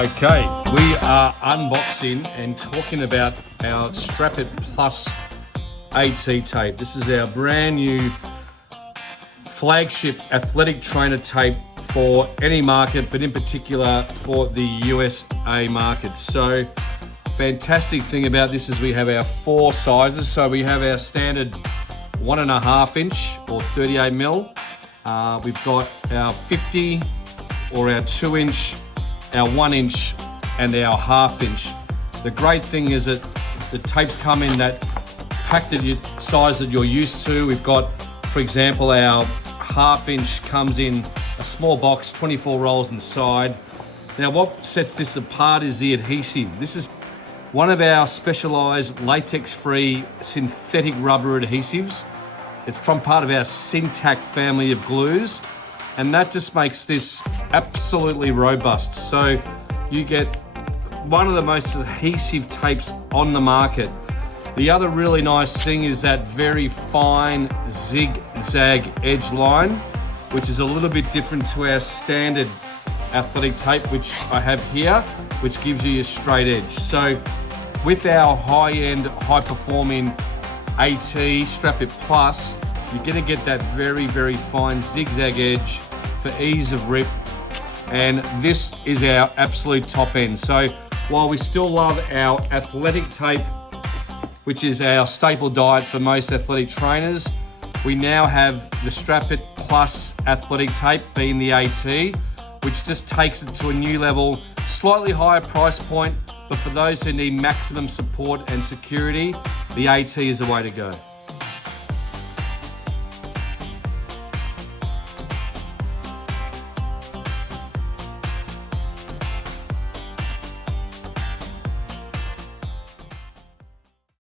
Okay, we are unboxing and talking about our Strapit PLUS AT tape. This is our brand new flagship athletic trainer tape for any market, but in particular for the USA market. So fantastic thing about this is we have our 4 sizes. So we have our standard 1.5 inch or 38 mil. We've got our 50 or our 2 inch, our 1 inch and our 1/2 inch. The great thing is that the tapes come in that packed size that you're used to. We've got, for example, our 1/2 inch comes in a small box, 24 rolls inside. Now what sets this apart is the adhesive. This is one of our specialized latex-free synthetic rubber adhesives. It's from part of our Syntac family of glues, and that just makes this absolutely robust. So you get one of the most adhesive tapes on the market. The other really nice thing is that very fine zigzag edge line, which is a little bit different to our standard athletic tape, which I have here, which gives you a straight edge. So with our high-end, high-performing AT Strapit Plus, you're gonna get that very, very fine zigzag edge for ease of rip. And this is our absolute top end. So while we still love our athletic tape, which is our staple diet for most athletic trainers, we now have the Strapit Plus Athletic Tape, being the AT, which just takes it to a new level, slightly higher price point, but for those who need maximum support and security, the AT is the way to go.